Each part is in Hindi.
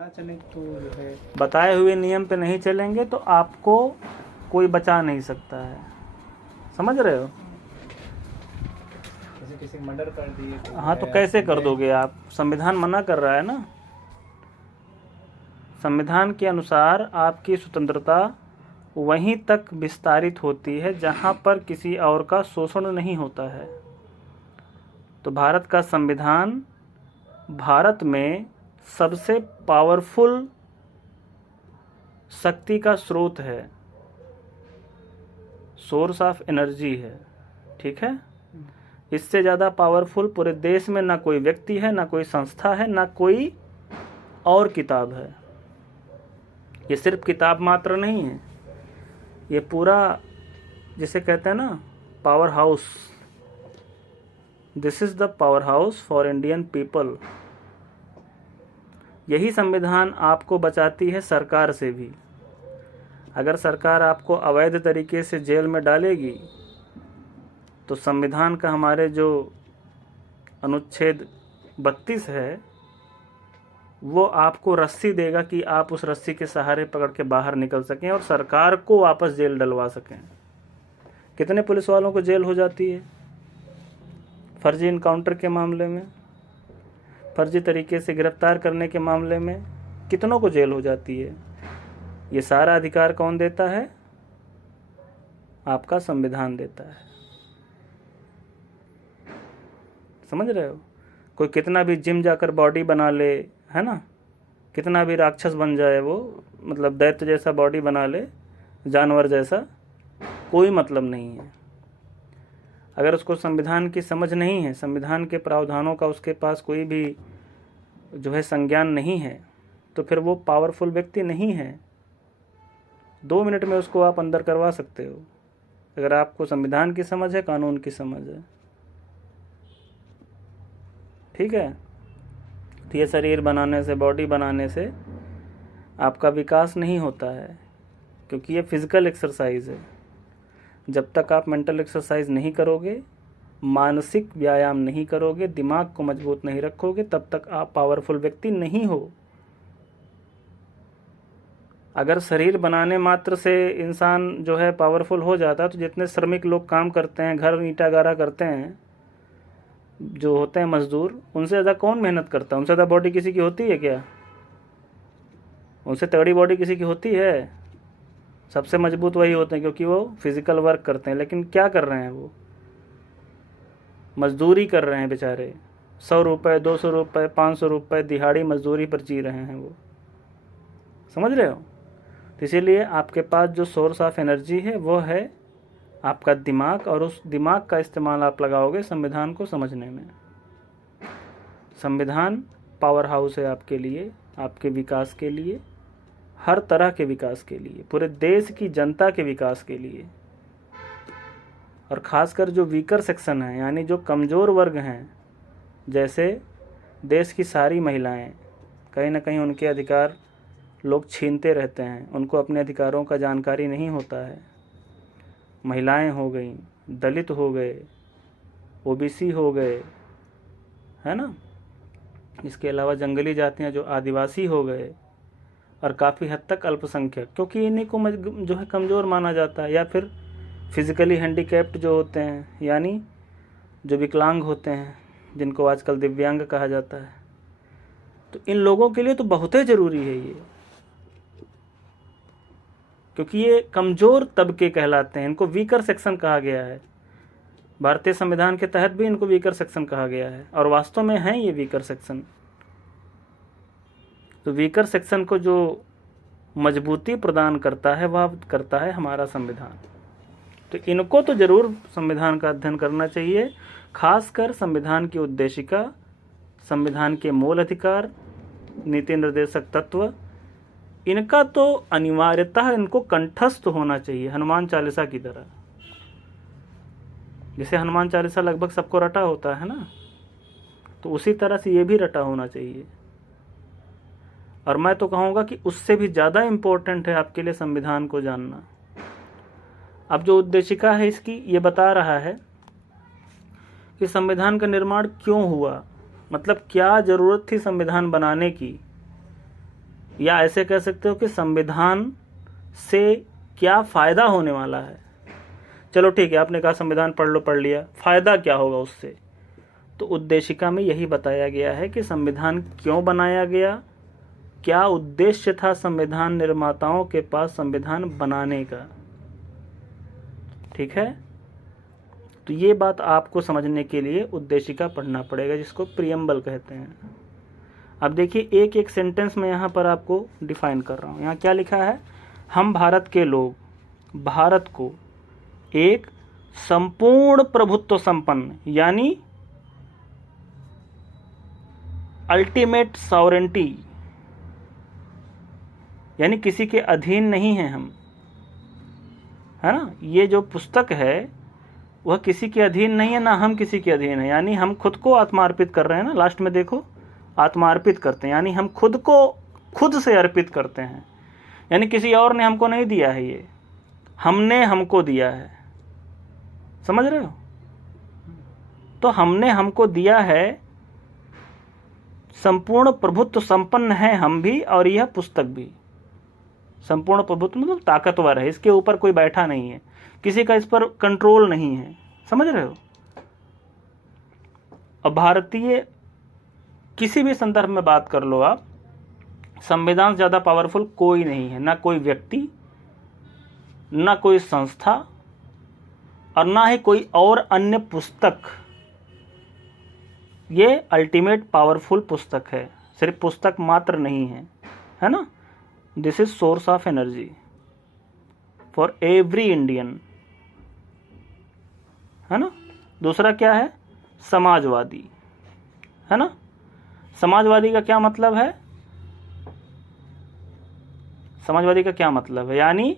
चले तो जो है बताए हुए नियम पे नहीं चलेंगे तो आपको कोई बचा नहीं सकता है। समझ रहे हो? जैसे किसी मर्डर कर दिए तो हाँ, तो कैसे कर दोगे आप? संविधान मना कर रहा है ना। संविधान के अनुसार आपकी स्वतंत्रता वहीं तक विस्तारित होती है जहां पर किसी और का शोषण नहीं होता है। तो भारत का संविधान भारत में सबसे पावरफुल शक्ति का स्रोत है, सोर्स ऑफ एनर्जी है। ठीक है? इससे ज़्यादा पावरफुल पूरे देश में ना कोई व्यक्ति है, ना कोई संस्था है, ना कोई और किताब है। ये सिर्फ किताब मात्र नहीं है, ये पूरा जिसे कहते हैं ना power house. This is the power house for Indian people. यही संविधान आपको बचाती है सरकार से भी। अगर सरकार आपको अवैध तरीके से जेल में डालेगी तो संविधान का हमारे जो अनुच्छेद 32 है वो आपको रस्सी देगा कि आप उस रस्सी के सहारे पकड़ के बाहर निकल सकें और सरकार को वापस जेल डलवा सकें। कितने पुलिस वालों को जेल हो जाती है फर्जी इनकाउंटर के मामले में, फर्जी तरीके से गिरफ्तार करने के मामले में कितनों को जेल हो जाती है। ये सारा अधिकार कौन देता है? आपका संविधान देता है। समझ रहे हो? कोई कितना भी जिम जाकर बॉडी बना ले, है ना, कितना भी राक्षस बन जाए, वो मतलब दैत्य जैसा बॉडी बना ले, जानवर जैसा, कोई मतलब नहीं है। अगर उसको संविधान की समझ नहीं है, संविधान के प्रावधानों का उसके पास कोई भी जो है संज्ञान नहीं है, तो फिर वो पावरफुल व्यक्ति नहीं है। 2 मिनट में उसको आप अंदर करवा सकते हो अगर आपको संविधान की समझ है, कानून की समझ है। ठीक है? तो ये शरीर बनाने से, बॉडी बनाने से आपका विकास नहीं होता है, क्योंकि ये फिजिकल एक्सरसाइज है। जब तक आप मेंटल एक्सरसाइज नहीं करोगे, मानसिक व्यायाम नहीं करोगे, दिमाग को मजबूत नहीं रखोगे, तब तक आप पावरफुल व्यक्ति नहीं हो। अगर शरीर बनाने मात्र से इंसान जो है पावरफुल हो जाता, तो जितने श्रमिक लोग काम करते हैं, घर ईंटा गारा करते हैं, जो होते हैं मजदूर, उनसे ज़्यादा कौन मेहनत करता है? उनसे ज़्यादा बॉडी किसी की होती है क्या? उनसे तगड़ी बॉडी किसी की होती है? सबसे मजबूत वही होते हैं, क्योंकि वो फिजिकल वर्क करते हैं। लेकिन क्या कर रहे हैं? वो मजदूरी कर रहे हैं बेचारे। 100 रुपये, 200 रुपये, 500 रुपये दिहाड़ी मजदूरी पर जी रहे हैं वो। समझ रहे हो? तो इसीलिए आपके पास जो सोर्स ऑफ एनर्जी है वो है आपका दिमाग, और उस दिमाग का इस्तेमाल आप लगाओगे संविधान को समझने में। संविधान पावर हाउस है आपके लिए, आपके विकास के लिए, हर तरह के विकास के लिए, पूरे देश की जनता के विकास के लिए। और ख़ासकर जो वीकर सेक्शन है, यानी जो कमज़ोर वर्ग हैं, जैसे देश की सारी महिलाएं, कहीं ना कहीं उनके अधिकार लोग छीनते रहते हैं, उनको अपने अधिकारों का जानकारी नहीं होता है। महिलाएं हो गई, दलित हो गए, ओबीसी हो गए, है ना, इसके अलावा जंगली जातियां जो आदिवासी हो गए, और काफ़ी हद तक अल्पसंख्यक, क्योंकि इन्हीं को जो है कमज़ोर माना जाता है। या फिर फिज़िकली हैंडीकैप्ड जो होते हैं, यानी जो विकलांग होते हैं, जिनको आजकल दिव्यांग कहा जाता है। तो इन लोगों के लिए तो बहुत ही ज़रूरी है ये, क्योंकि ये कमज़ोर तबके कहलाते हैं। इनको वीकर सेक्शन कहा गया है। भारतीय संविधान के तहत भी इनको वीकर सेक्शन कहा गया है, और वास्तव में हैं ये वीकर सेक्शन। तो वीकर सेक्शन को जो मजबूती प्रदान करता है वह करता है हमारा संविधान। तो इनको तो ज़रूर संविधान का अध्ययन करना चाहिए, खासकर संविधान की उद्देशिका, संविधान के मूल अधिकार, नीति निर्देशक तत्व, इनका तो अनिवार्यतः इनको कंठस्थ होना चाहिए, हनुमान चालीसा की तरह। जैसे हनुमान चालीसा लगभग सबको रटा होता है ना, तो उसी तरह से ये भी रटा होना चाहिए। और मैं तो कहूँगा कि उससे भी ज़्यादा इम्पोर्टेंट है आपके लिए संविधान को जानना। अब जो उद्देशिका है इसकी, ये बता रहा है कि संविधान का निर्माण क्यों हुआ, मतलब क्या ज़रूरत थी संविधान बनाने की। या ऐसे कह सकते हो कि संविधान से क्या फ़ायदा होने वाला है। चलो ठीक है, आपने कहा संविधान पढ़ लिया, फ़ायदा क्या होगा उससे। तो उद्देशिका में यही बताया गया है कि संविधान क्यों बनाया गया, क्या उद्देश्य था संविधान निर्माताओं के पास संविधान बनाने का। ठीक है, तो ये बात आपको समझने के लिए उद्देशिका पढ़ना पड़ेगा, जिसको प्रियम्बल कहते हैं। अब देखिए, एक एक सेंटेंस में यहाँ पर आपको डिफाइन कर रहा हूँ। यहाँ क्या लिखा है, हम भारत के लोग भारत को एक संपूर्ण प्रभुत्व संपन्न यानी अल्टीमेट सॉवरेंटी, यानी किसी के अधीन नहीं हैं हम, है ना। ये जो पुस्तक है वह किसी के अधीन नहीं है, ना हम किसी के अधीन है। यानी हम खुद को आत्मार्पित कर रहे हैं ना, लास्ट में देखो आत्मार्पित करते हैं, यानी हम खुद को खुद से अर्पित करते हैं। यानी किसी और ने हमको नहीं दिया है, ये हमने हमको दिया है। समझ रहे हो। तो हमने हमको दिया है, संपूर्ण प्रभुत्व संपन्न है हम भी और यह पुस्तक भी। संपूर्ण प्रभुत्व मतलब ताकतवर है, इसके ऊपर कोई बैठा नहीं है, किसी का इस पर कंट्रोल नहीं है। समझ रहे हो। अब भारतीय किसी भी संदर्भ में बात कर लो आप, संविधान से ज़्यादा पावरफुल कोई नहीं है, ना कोई व्यक्ति, ना कोई संस्था, और ना ही कोई और अन्य पुस्तक। ये अल्टीमेट पावरफुल पुस्तक है, सिर्फ पुस्तक मात्र नहीं है, है ना। This is source of energy for every Indian, है ना। दूसरा क्या है, समाजवादी, है ना। समाजवादी का क्या मतलब है, समाजवादी का क्या मतलब है, यानी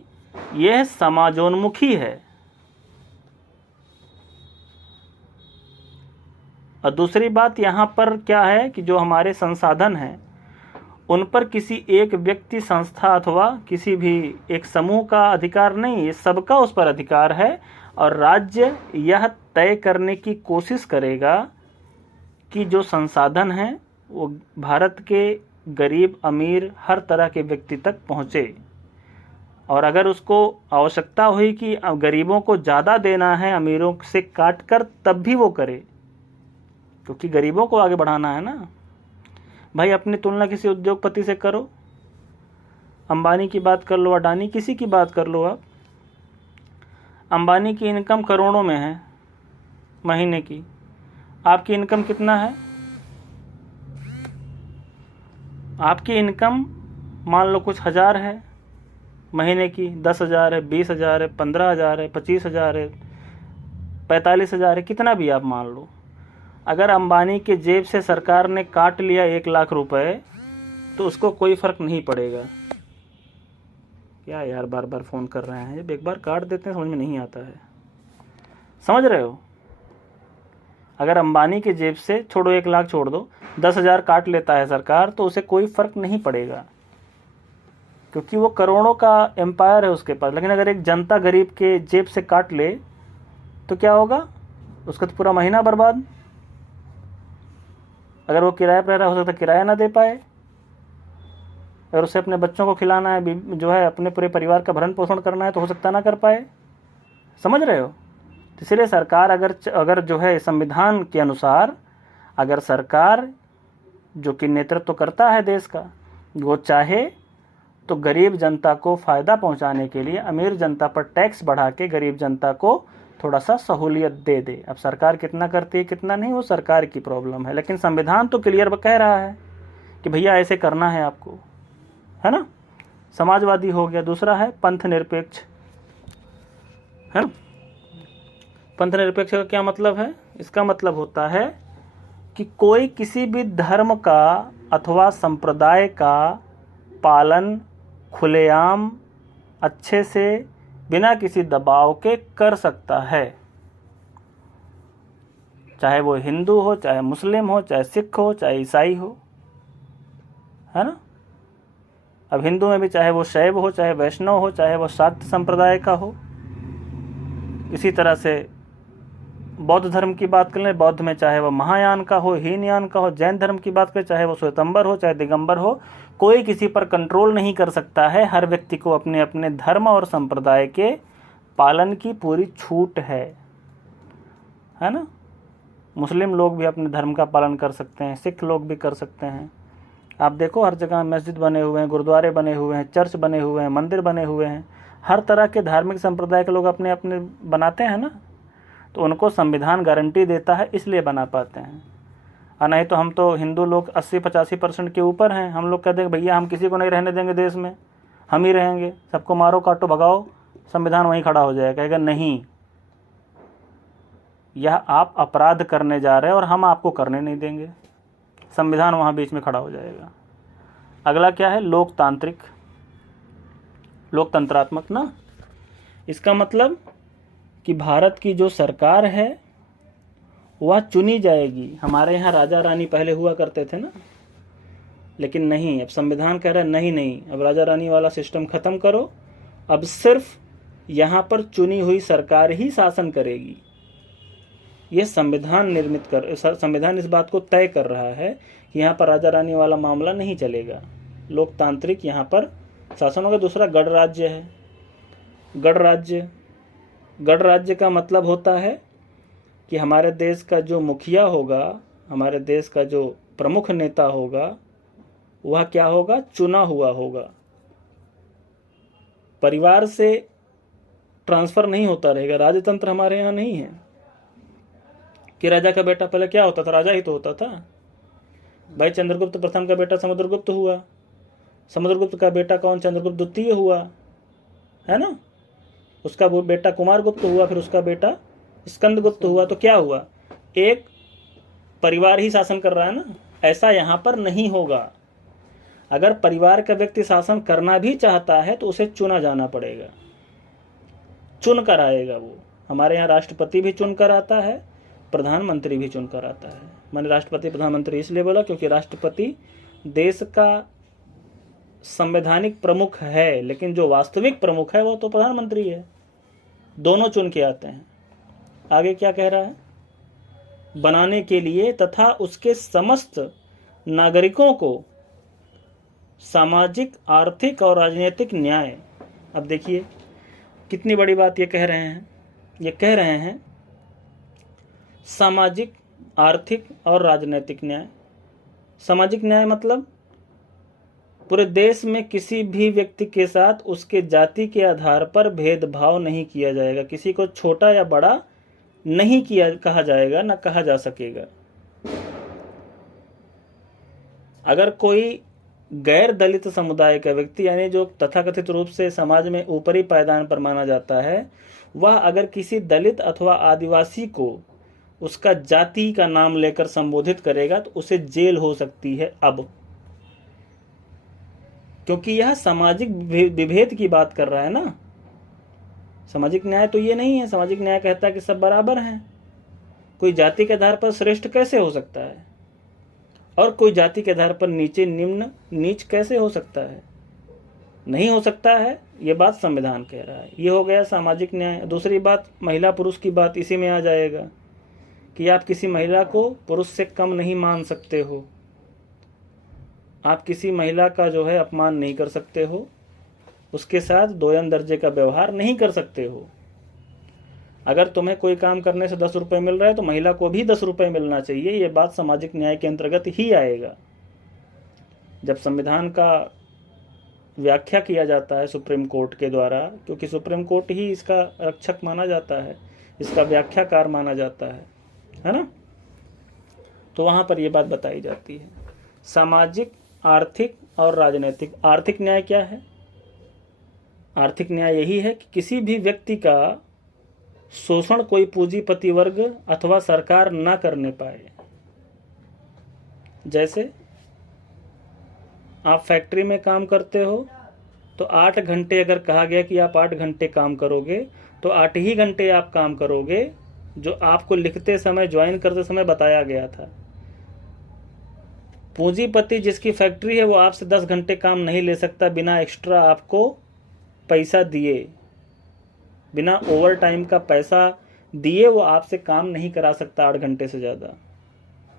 यह समाजोन्मुखी है। और दूसरी बात यहाँ पर क्या है कि जो हमारे संसाधन हैं उन पर किसी एक व्यक्ति, संस्था अथवा किसी भी एक समूह का अधिकार नहीं, ये सबका उस पर अधिकार है। और राज्य यह तय करने की कोशिश करेगा कि जो संसाधन हैं वो भारत के गरीब अमीर हर तरह के व्यक्ति तक पहुँचे। और अगर उसको आवश्यकता हुई कि गरीबों को ज़्यादा देना है अमीरों से काट कर, तब भी वो करे, क्योंकि गरीबों को आगे बढ़ाना है ना भाई। अपनी तुलना किसी उद्योगपति से करो, अंबानी की बात कर लो, अडानी, किसी की बात कर लो आप। अंबानी की इनकम करोड़ों में है महीने की, आपकी इनकम कितना है। आपकी इनकम मान लो कुछ हज़ार है महीने की, 10,000 है, 20,000 है, 15,000 है, 25,000 है, 45,000 है, कितना भी आप मान लो। अगर अंबानी के जेब से सरकार ने काट लिया 1,00,000 रुपए, तो उसको कोई फ़र्क नहीं पड़ेगा। क्या यार बार बार फ़ोन कर रहे हैं, जब एक बार काट देते हैं समझ में नहीं आता है। समझ रहे हो। अगर अंबानी के जेब से, छोड़ो 1,00,000 छोड़ दो, 10,000 काट लेता है सरकार, तो उसे कोई फ़र्क नहीं पड़ेगा, क्योंकि वो करोड़ों का एम्पायर है उसके पास। लेकिन अगर एक जनता गरीब के जेब से काट ले तो क्या होगा, उसका तो पूरा महीना बर्बाद। अगर वो किराए पर रह रहा, हो सकता है किराया ना दे पाए, अगर उसे अपने बच्चों को खिलाना है, जो है अपने पूरे परिवार का भरण पोषण करना है, तो हो सकता ना कर पाए। समझ रहे हो। इसलिए सरकार अगर जो है संविधान के अनुसार, अगर सरकार जो कि नेतृत्व करता है देश का, वो चाहे तो गरीब जनता को फ़ायदा पहुंचाने के लिए अमीर जनता पर टैक्स बढ़ा के गरीब जनता को थोड़ा सा सहूलियत दे दे। अब सरकार कितना करती है कितना नहीं, वो सरकार की प्रॉब्लम है, लेकिन संविधान तो क्लियर कह रहा है कि भैया ऐसे करना है आपको, है ना। समाजवादी हो गया। दूसरा है पंथ निरपेक्ष, है ना। पंथ निरपेक्ष का क्या मतलब है, इसका मतलब होता है कि कोई किसी भी धर्म का अथवा संप्रदाय का पालन खुलेआम अच्छे से बिना किसी दबाव के कर सकता है, चाहे वो हिंदू हो, चाहे मुस्लिम हो, चाहे सिख हो, चाहे ईसाई हो, है ना। अब हिंदू में भी चाहे वो शैव हो, चाहे वैष्णव हो, चाहे वो शाक्त संप्रदाय का हो, इसी तरह से बौद्ध धर्म की बात कर लें, बौद्ध में चाहे वह महायान का हो, हीनयान का हो, जैन धर्म की बात करें, चाहे वो श्वेतंबर हो चाहे दिगंबर हो, कोई किसी पर कंट्रोल नहीं कर सकता है। हर व्यक्ति को अपने अपने धर्म और संप्रदाय के पालन की पूरी छूट है ना। मुस्लिम लोग भी अपने धर्म का पालन कर सकते हैं, सिख लोग भी कर सकते हैं। आप देखो हर जगह मस्जिद बने हुए हैं, गुरुद्वारे बने हुए हैं, चर्च बने हुए हैं, मंदिर बने हुए हैं। हर तरह के धार्मिक संप्रदाय के लोग अपने अपने बनाते हैं ना, तो उनको संविधान गारंटी देता है, इसलिए बना पाते हैं। और नहीं तो हम तो हिंदू लोग 80-85% के ऊपर हैं। हम लोग कहते हैं भैया हम किसी को नहीं रहने देंगे देश में, हम ही रहेंगे, सबको मारो काटो भगाओ, संविधान वहीं खड़ा हो जाएगा। कहेगा नहीं, यह आप अपराध करने जा रहे हैं और हम आपको करने नहीं देंगे, संविधान वहाँ बीच में खड़ा हो जाएगा। अगला क्या है? लोकतांत्रिक, लोकतंत्रात्मक ना। इसका मतलब कि भारत की जो सरकार है वह चुनी जाएगी। हमारे यहाँ राजा रानी पहले हुआ करते थे ना, लेकिन नहीं, अब संविधान कह रहा है नहीं, अब राजा रानी वाला सिस्टम खत्म करो, अब सिर्फ यहाँ पर चुनी हुई सरकार ही शासन करेगी। यह संविधान इस बात को तय कर रहा है कि यहाँ पर राजा रानी वाला मामला नहीं चलेगा, लोकतांत्रिक यहाँ पर शासन होगा। दूसरा गणराज्य है। गणराज्य का मतलब होता है कि हमारे देश का जो मुखिया होगा, हमारे देश का जो प्रमुख नेता होगा, वह क्या होगा? चुना हुआ होगा। परिवार से ट्रांसफर नहीं होता रहेगा। राजतंत्र हमारे यहाँ नहीं है कि राजा का बेटा, पहले क्या होता था? राजा ही तो होता था भाई। चंद्रगुप्त प्रथम का बेटा समुद्रगुप्त हुआ, समुद्रगुप्त का बेटा कौन? चंद्रगुप्त द्वितीय हुआ, है ना। उसका वो बेटा कुमारगुप्त हुआ, फिर उसका बेटा स्कंदगुप्त हुआ। तो क्या हुआ? एक परिवार ही शासन कर रहा है ना। ऐसा यहाँ पर नहीं होगा। अगर परिवार का व्यक्ति शासन करना भी चाहता है तो उसे चुना जाना पड़ेगा, चुन कर आएगा वो। हमारे यहाँ राष्ट्रपति भी चुन कर आता है, प्रधानमंत्री भी चुन कर आता है। मैंने राष्ट्रपति प्रधानमंत्री इसलिए बोला क्योंकि राष्ट्रपति देश का संवैधानिक प्रमुख है, लेकिन जो वास्तविक प्रमुख है वो तो प्रधानमंत्री है। दोनों चुन के आते हैं। आगे क्या कह रहा है? बनाने के लिए तथा उसके समस्त नागरिकों को सामाजिक, आर्थिक और राजनीतिक न्याय। अब देखिए कितनी बड़ी बात ये कह रहे हैं। ये कह रहे हैं सामाजिक, आर्थिक और राजनीतिक न्याय। सामाजिक न्याय मतलब पूरे देश में किसी भी व्यक्ति के साथ उसके जाति के आधार पर भेदभाव नहीं किया जाएगा। किसी को छोटा या बड़ा नहीं कहा जाएगा, ना कहा जा सकेगा। अगर कोई गैर दलित समुदाय का व्यक्ति, यानी जो तथाकथित रूप से समाज में ऊपरी पायदान पर माना जाता है, वह अगर किसी दलित अथवा आदिवासी को उसका जाति का नाम लेकर संबोधित करेगा तो उसे जेल हो सकती है। अब क्योंकि यह सामाजिक विभेद की बात कर रहा है ना। सामाजिक न्याय तो ये नहीं है। सामाजिक न्याय कहता है कि सब बराबर हैं। कोई जाति के आधार पर श्रेष्ठ कैसे हो सकता है, और कोई जाति के आधार पर नीचे, निम्न, नीच कैसे हो सकता है? नहीं हो सकता है। ये बात संविधान कह रहा है। ये हो गया सामाजिक न्याय। दूसरी बात, महिला पुरुष की बात इसी में आ जाएगा कि आप किसी महिला को पुरुष से कम नहीं मान सकते हो। आप किसी महिला का जो है अपमान नहीं कर सकते हो, उसके साथ दोयम दर्जे का व्यवहार नहीं कर सकते हो। अगर तुम्हें कोई काम करने से 10 रुपए मिल रहा है तो महिला को भी 10 रुपए मिलना चाहिए। ये बात सामाजिक न्याय के अंतर्गत ही आएगा। जब संविधान का व्याख्या किया जाता है सुप्रीम कोर्ट के द्वारा, क्योंकि सुप्रीम कोर्ट ही इसका रक्षक माना जाता है, इसका व्याख्याकार माना जाता है ना, तो वहां पर यह बात बताई जाती है। सामाजिक, आर्थिक और राजनीतिक। आर्थिक न्याय क्या है? आर्थिक न्याय यही है कि किसी भी व्यक्ति का शोषण कोई पूंजीपति वर्ग अथवा सरकार न करने पाए। जैसे आप फैक्ट्री में काम करते हो तो 8 घंटे अगर कहा गया कि आप 8 घंटे काम करोगे तो 8 ही घंटे आप काम करोगे, जो आपको लिखते समय, ज्वाइन करते समय बताया गया था। पूंजीपति जिसकी फैक्ट्री है वो आपसे 10 घंटे काम नहीं ले सकता बिना एक्स्ट्रा आपको पैसा दिए, बिना ओवर टाइम का पैसा दिए वो आपसे काम नहीं करा सकता 8 घंटे से ज़्यादा।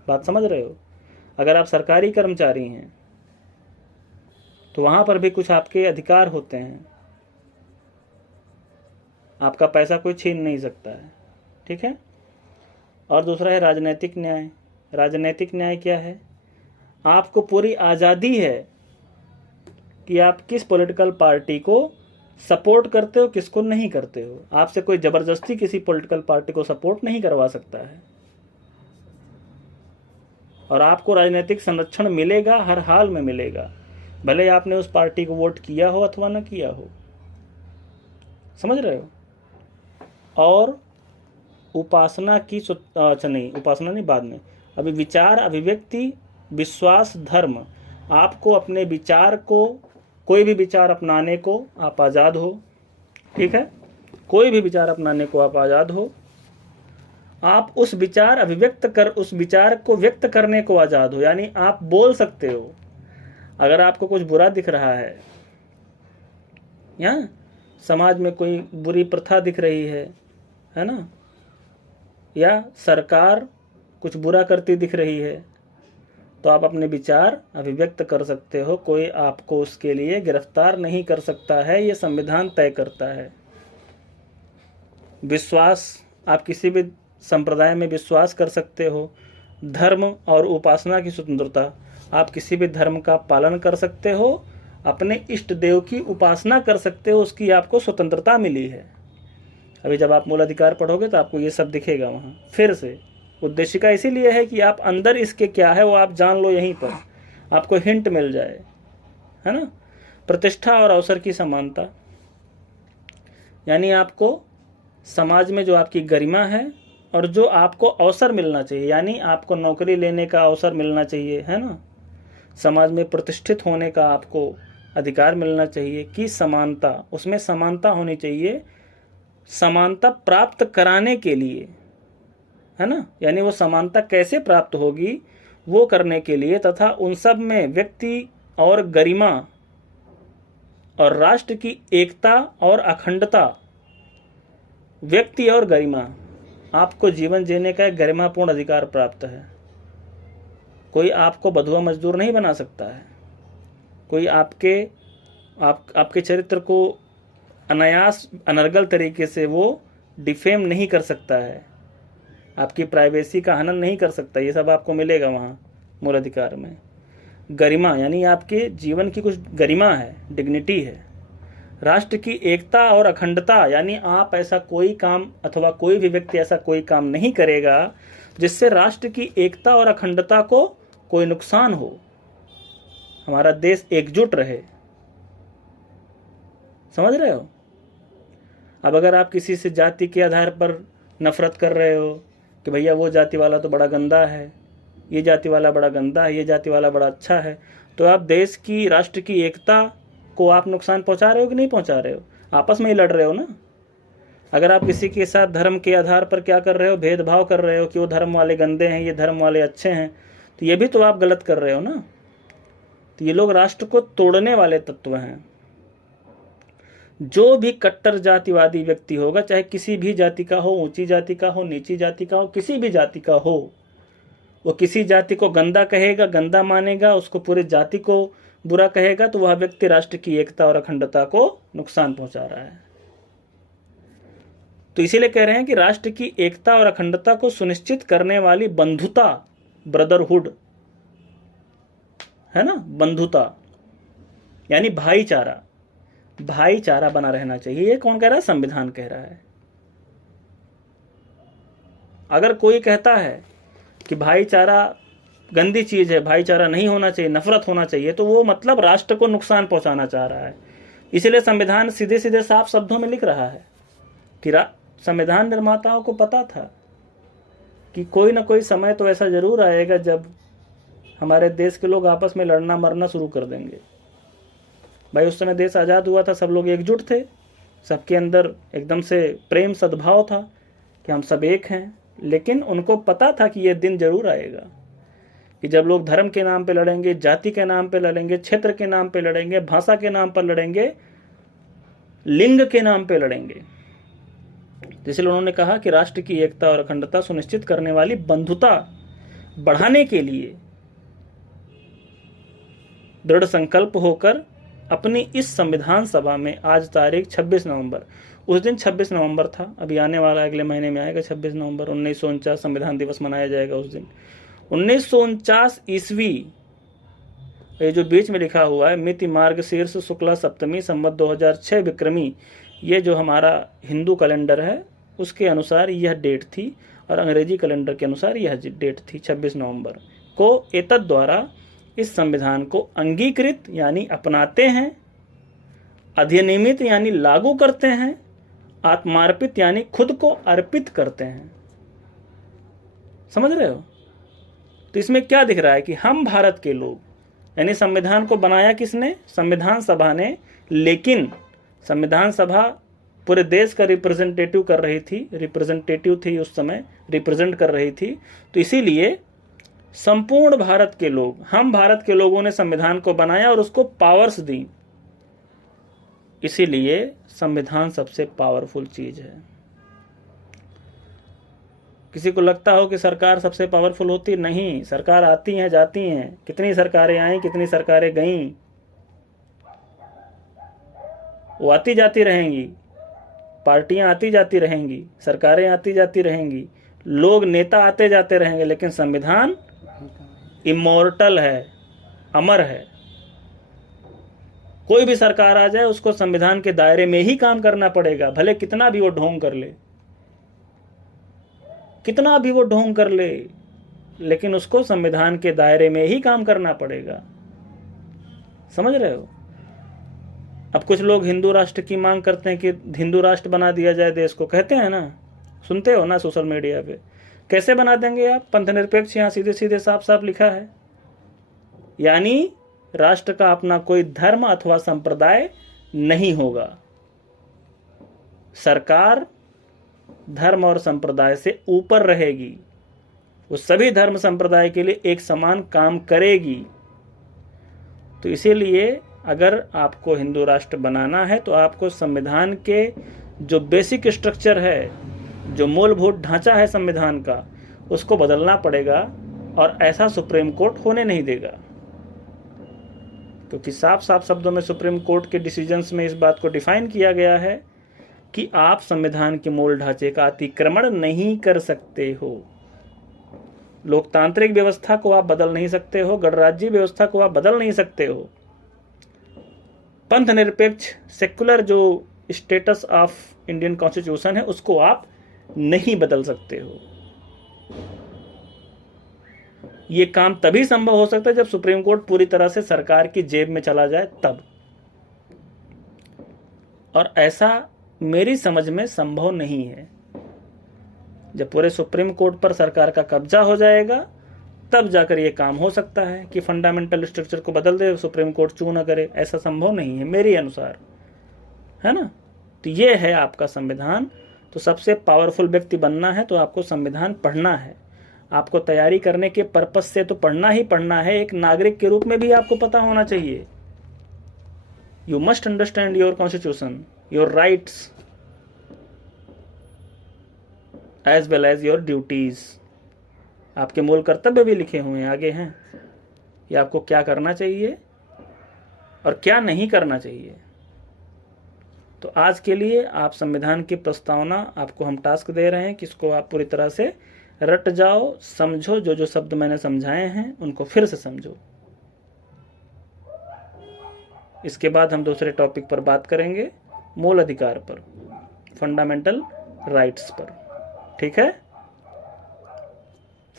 बात समझ रहे हो? अगर आप सरकारी कर्मचारी हैं तो वहाँ पर भी कुछ आपके अधिकार होते हैं, आपका पैसा कोई छीन नहीं सकता है, ठीक है। और दूसरा है राजनीतिक न्याय। राजनीतिक न्याय क्या है? आपको पूरी आज़ादी है कि आप किस पॉलिटिकल पार्टी को सपोर्ट करते हो, किसको नहीं करते हो। आपसे कोई ज़बरदस्ती किसी पॉलिटिकल पार्टी को सपोर्ट नहीं करवा सकता है, और आपको राजनीतिक संरक्षण मिलेगा, हर हाल में मिलेगा, भले आपने उस पार्टी को वोट किया हो अथवा न किया हो। समझ रहे हो? और उपासना की अच्छा नहीं, उपासना नहीं, बाद में। अभी विचार, अभिव्यक्ति, विश्वास, धर्म। आपको अपने विचार को, कोई भी विचार अपनाने को आप आज़ाद हो, ठीक है। कोई भी विचार अपनाने को आप आज़ाद हो। आप उस विचार उस विचार को व्यक्त करने को आज़ाद हो, यानी आप बोल सकते हो। अगर आपको कुछ बुरा दिख रहा है या समाज में कोई बुरी प्रथा दिख रही है ना, या सरकार कुछ बुरा करती दिख रही है, तो आप अपने विचार अभिव्यक्त कर सकते हो। कोई आपको उसके लिए गिरफ्तार नहीं कर सकता है, ये संविधान तय करता है। विश्वास, आप किसी भी संप्रदाय में विश्वास कर सकते हो। धर्म और उपासना की स्वतंत्रता, आप किसी भी धर्म का पालन कर सकते हो, अपने इष्ट देव की उपासना कर सकते हो, उसकी आपको स्वतंत्रता मिली है। अभी जब आप मूल अधिकार पढ़ोगे तो आपको ये सब दिखेगा वहाँ। फिर से उद्देशिका इसीलिए है कि आप अंदर इसके क्या है वो आप जान लो, यहीं पर आपको हिंट मिल जाए, है ना। प्रतिष्ठा और अवसर की समानता, यानी आपको समाज में जो आपकी गरिमा है और जो आपको अवसर मिलना चाहिए, यानी आपको नौकरी लेने का अवसर मिलना चाहिए, है ना। समाज में प्रतिष्ठित होने का आपको अधिकार मिलना चाहिए, कि समानता, उसमें समानता होनी चाहिए। समानता प्राप्त कराने के लिए, है ना, यानी वो समानता कैसे प्राप्त होगी वो करने के लिए, तथा उन सब में व्यक्ति और गरिमा और राष्ट्र की एकता और अखंडता, व्यक्ति और गरिमा, आपको जीवन जीने का एक गरिमापूर्ण अधिकार प्राप्त है। कोई आपको बधुआ मजदूर नहीं बना सकता है, कोई आपके चरित्र को अनायास अनर्गल तरीके से वो डिफेम नहीं कर सकता है, आपकी प्राइवेसी का हनन नहीं कर सकता। ये सब आपको मिलेगा वहाँ मूल अधिकार में। गरिमा, यानी आपके जीवन की कुछ गरिमा है, डिग्निटी है। राष्ट्र की एकता और अखंडता, यानी आप ऐसा कोई काम अथवा कोई भी व्यक्ति ऐसा कोई काम नहीं करेगा जिससे राष्ट्र की एकता और अखंडता को कोई नुकसान हो, हमारा देश एकजुट रहे। समझ रहे हो? अब अगर आप किसी से जाति के आधार पर नफरत कर रहे हो कि भैया वो जाति वाला तो बड़ा गंदा है, ये जाति वाला बड़ा गंदा है, ये जाति वाला बड़ा अच्छा है, तो आप देश की, राष्ट्र की एकता को आप नुकसान पहुंचा रहे हो कि नहीं पहुंचा रहे हो? आपस में ही लड़ रहे हो ना। अगर आप किसी के साथ धर्म के आधार पर क्या कर रहे हो, भेदभाव कर रहे हो कि वो धर्म वाले गंदे हैं, ये धर्म वाले अच्छे हैं, तो ये भी तो आप गलत कर रहे हो ना। तो ये लोग राष्ट्र को तोड़ने वाले तत्व हैं। जो भी कट्टर जातिवादी व्यक्ति होगा, चाहे किसी भी जाति का हो, ऊंची जाति का हो, नीची जाति का हो, किसी भी जाति का हो, वो किसी जाति को गंदा कहेगा, गंदा मानेगा, उसको पूरे जाति को बुरा कहेगा, तो वह व्यक्ति राष्ट्र की एकता और अखंडता को नुकसान पहुंचा रहा है। तो इसीलिए कह रहे हैं कि राष्ट्र की एकता और अखंडता को सुनिश्चित करने वाली बंधुता, ब्रदरहुड, है ना, बंधुता यानी भाईचारा, भाईचारा बना रहना चाहिए। ये कौन कह रहा है? संविधान कह रहा है। अगर कोई कहता है कि भाईचारा गंदी चीज है, भाईचारा नहीं होना चाहिए, नफरत होना चाहिए, तो वो मतलब राष्ट्र को नुकसान पहुंचाना चाह रहा है। इसलिए संविधान सीधे सीधे साफ शब्दों में लिख रहा है कि संविधान निर्माताओं को पता था कि कोई ना कोई समय तो ऐसा जरूर आएगा जब हमारे देश के लोग आपस में लड़ना मरना शुरू कर देंगे। भाई उस समय देश आज़ाद हुआ था, सब लोग एकजुट थे, सबके अंदर एकदम से प्रेम सद्भाव था कि हम सब एक हैं। लेकिन उनको पता था कि यह दिन जरूर आएगा कि जब लोग धर्म के नाम पे लड़ेंगे, जाति के नाम पे लड़ेंगे, क्षेत्र के नाम पे लड़ेंगे, भाषा के नाम पर लड़ेंगे, लिंग के नाम पे लड़ेंगे। इसलिए उन्होंने कहा कि राष्ट्र की एकता और अखंडता सुनिश्चित करने वाली बंधुता बढ़ाने के लिए दृढ़ संकल्प होकर अपनी इस संविधान सभा में आज तारीख 26 नवंबर, उस दिन 26 नवंबर था, अभी आने वाला अगले महीने में आएगा 26 नवंबर 1949 संविधान दिवस मनाया जाएगा उस दिन। 1949 ईस्वी, ये जो बीच में लिखा हुआ है मिति मार्गशीर्ष शुक्ला सप्तमी संवत 2006 विक्रमी, ये जो हमारा हिंदू कैलेंडर है उसके अनुसार यह डेट थी और अंग्रेजी कैलेंडर के अनुसार यह डेट थी 26 नवंबर को। एतद द्वारा इस संविधान को अंगीकृत यानी अपनाते हैं, अधिनियमित यानी लागू करते हैं, आत्मार्पित यानी खुद को अर्पित करते हैं। समझ रहे हो? तो इसमें क्या दिख रहा है कि हम भारत के लोग, यानी संविधान को बनाया किसने? संविधान सभा ने, लेकिन संविधान सभा पूरे देश का रिप्रेजेंटेटिव कर रही थी, रिप्रेजेंटेटिव थी उस समय, रिप्रेजेंट कर रही थी। तो इसीलिए संपूर्ण भारत के लोग, हम भारत के लोगों ने संविधान को बनाया और उसको पावर्स दी। इसीलिए संविधान सबसे पावरफुल चीज है। किसी को लगता हो कि सरकार सबसे पावरफुल होती, नहीं, सरकार आती हैं जाती हैं, कितनी सरकारें आई कितनी सरकारें गईं, वो आती जाती रहेंगी, पार्टियां आती जाती रहेंगी, सरकारें आती जाती रहेंगी, लोग नेता आते जाते रहेंगे, लेकिन संविधान इमॉर्टल है, अमर है। कोई भी सरकार आ जाए उसको संविधान के दायरे में ही काम करना पड़ेगा, भले कितना भी वो ढोंग कर ले, कितना भी वो ढोंग कर ले, लेकिन उसको संविधान के दायरे में ही काम करना पड़ेगा। समझ रहे हो? अब कुछ लोग हिंदू राष्ट्र की मांग करते हैं कि हिंदू राष्ट्र बना दिया जाए देश को, कहते हैं ना, सुनते हो ना सोशल मीडिया पे। कैसे बना देंगे आप? पंथनिरपेक्ष, यहां सीधे सीधे साफ साफ लिखा है, यानी राष्ट्र का अपना कोई धर्म अथवा संप्रदाय नहीं होगा। सरकार धर्म और संप्रदाय से ऊपर रहेगी, वो सभी धर्म संप्रदाय के लिए एक समान काम करेगी। तो इसीलिए अगर आपको हिंदू राष्ट्र बनाना है तो आपको संविधान के जो बेसिक स्ट्रक्चर है, जो मूलभूत ढांचा है संविधान का, उसको बदलना पड़ेगा, और ऐसा सुप्रीम कोर्ट होने नहीं देगा। क्योंकि साफ साफ शब्दों में सुप्रीम कोर्ट के डिसीजंस में इस बात को डिफाइन किया गया है कि आप संविधान के मूल ढांचे का अतिक्रमण नहीं कर सकते हो। लोकतांत्रिक व्यवस्था को आप बदल नहीं सकते हो, गणराज्य व्यवस्था को आप बदल नहीं सकते हो, पंथ निरपेक्ष सेक्युलर जो स्टेटस ऑफ इंडियन कॉन्स्टिट्यूशन है उसको आप नहीं बदल सकते हो। ये काम तभी संभव हो सकता है जब सुप्रीम कोर्ट पूरी तरह से सरकार की जेब में चला जाए तब, और ऐसा मेरी समझ में संभव नहीं है। जब पूरे सुप्रीम कोर्ट पर सरकार का कब्जा हो जाएगा तब जाकर ये काम हो सकता है कि फंडामेंटल स्ट्रक्चर को बदल दे, सुप्रीम कोर्ट चू न करे। ऐसा संभव नहीं है मेरे अनुसार, है ना। तो ये है आपका संविधान। तो सबसे पावरफुल व्यक्ति बनना है तो आपको संविधान पढ़ना है। आपको तैयारी करने के पर्पस से तो पढ़ना ही पढ़ना है, एक नागरिक के रूप में भी आपको पता होना चाहिए। You must understand your constitution, your rights as well as your duties. आपके मूल कर्तव्य भी लिखे हुए हैं, आगे हैं, ये आपको क्या करना चाहिए और क्या नहीं करना चाहिए। तो आज के लिए आप संविधान की प्रस्तावना, आपको हम टास्क दे रहे हैं कि इसको आप पूरी तरह से रट जाओ, समझो, जो जो शब्द मैंने समझाए हैं उनको फिर से समझो। इसके बाद हम दूसरे टॉपिक पर बात करेंगे, मूल अधिकार पर, फंडामेंटल राइट्स पर। ठीक है,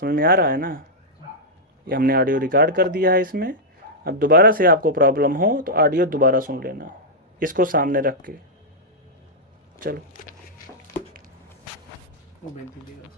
समझ में आ रहा है ना। ये हमने ऑडियो रिकॉर्ड कर दिया है इसमें। अब दोबारा से आपको प्रॉब्लम हो तो ऑडियो दोबारा सुन लेना, इसको सामने रख के। चलो, वो भेज दीजिएगा।